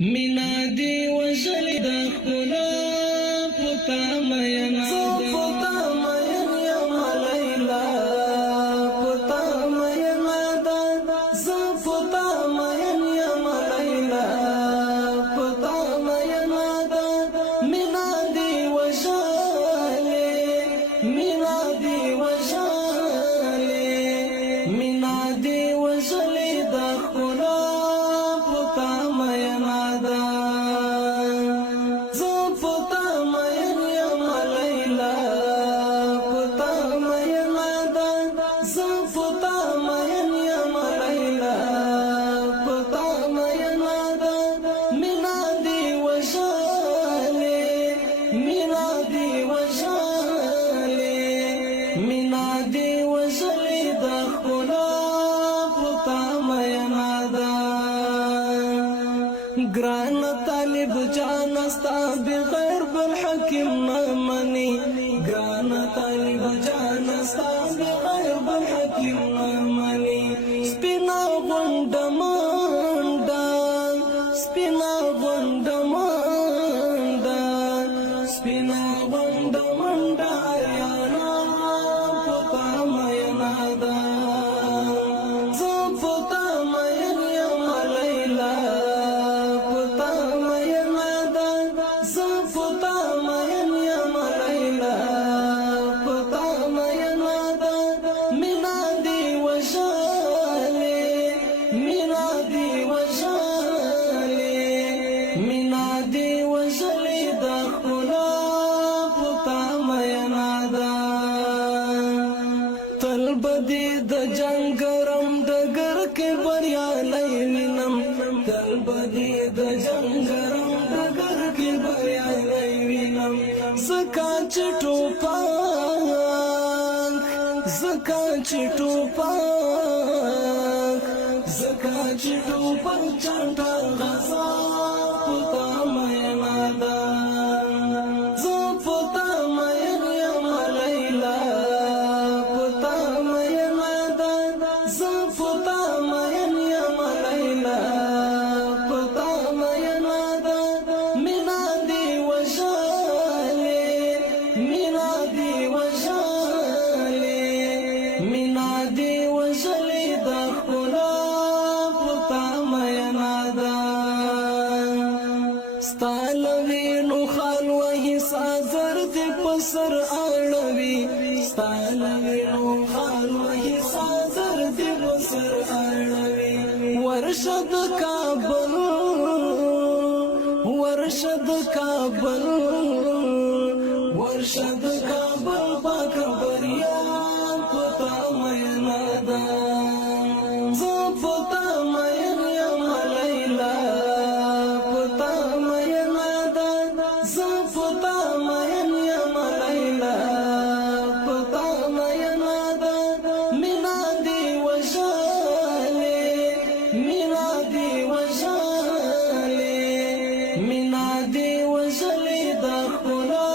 مینا دی وژلې د ښکلا پتا مینا ده پتا مین یم لیلا پتا مینا ده زه پتا مین یم لیلا پتا مینا ده مینا دی وژلې مینا دی وژلې مینا دی وژلې د ښکلا پتا مینا ده زه پتا مین یم لیلا پتا مینا ده زه پتا مین یم لیلا پتا مینا ده مینا دی وژلې مینا دی وژلې مینا دی وژلې د ښکلا پتا مینا ده گران طالب جان استا بغیر بالحکم نمانی گران طالب جان استا بغیر بالحکم نمانی سپینا غنڈ منڈا سپینا غنڈ منڈا سپینا غنڈ منڈا یانا پتا مینا دا زه پتا مین یم لیلا پتا مینا ده زه پتا مین یم لیلا پتا مینا ده مینا دی وژلې مینا دی وژلې مینا دی وژلې د ښکلا پتا مینا ده تل بدی د جنگ رم ډګر کې بریالی وینم تل بدی د جنگ رم ډګر کې بریالی وینم زکا چې ټوپک زکا چې ټوپک زکا چې ټوپک چاټه غزا پتا مینا ده زه پتا مین یم لیلا پتا مینا ده زه پتا مین یم لیلا پتا مینا ده مینا دی وژلې مینا دی وژلې مینا دی وژلې د ښکلا پتا مینا ده ستا له وینو خال وهي سازر دې په سر اړوي ستا له وینو خال وهي سازر دې په سر اړوي ورشه د کابل ورشه د کابل ورشه د کابل پاک بریان پتا مینا ده زه پتا مین یم لیلا پتا مینا ده زه پتا مین یم لیلا پتا مینا ده مینا دی وژلې مینا دی وژلې مینا دی وژلې د ښکلا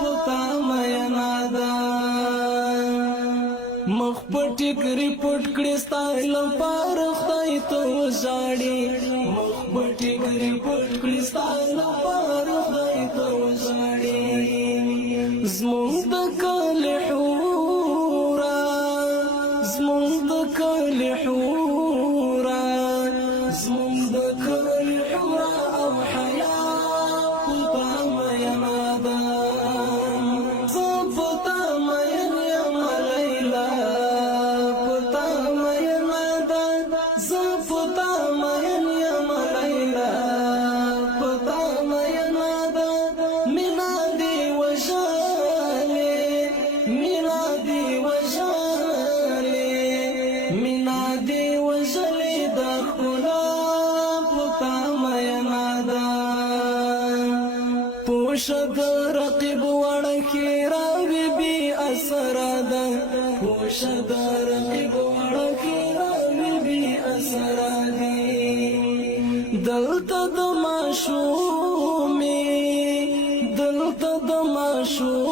پتا مینا ده مخ پټی کری پټ کړي ستایل پار خدای ته وژاړي مخ پټی کری پټ کړي ستایل پار خدای ته وژاړي زموږ د کلی حورا زموږ د کلی حورا زموږ د کلی حورا او حیا پتا مینا ده زه پتا مین یم لیلا پتا مینا ده زه پتا مین یم لیلا پتا مینا ده مینا دی وژلې مینا دی وژلې مینا دی وژلې د ښکلا پتا مینا ده پوش د رقیب وړکې راوي بي اثر ده پوش د رقیب وړکې راوي بي اثر دي دلته د ماشومې دلته د ماشومې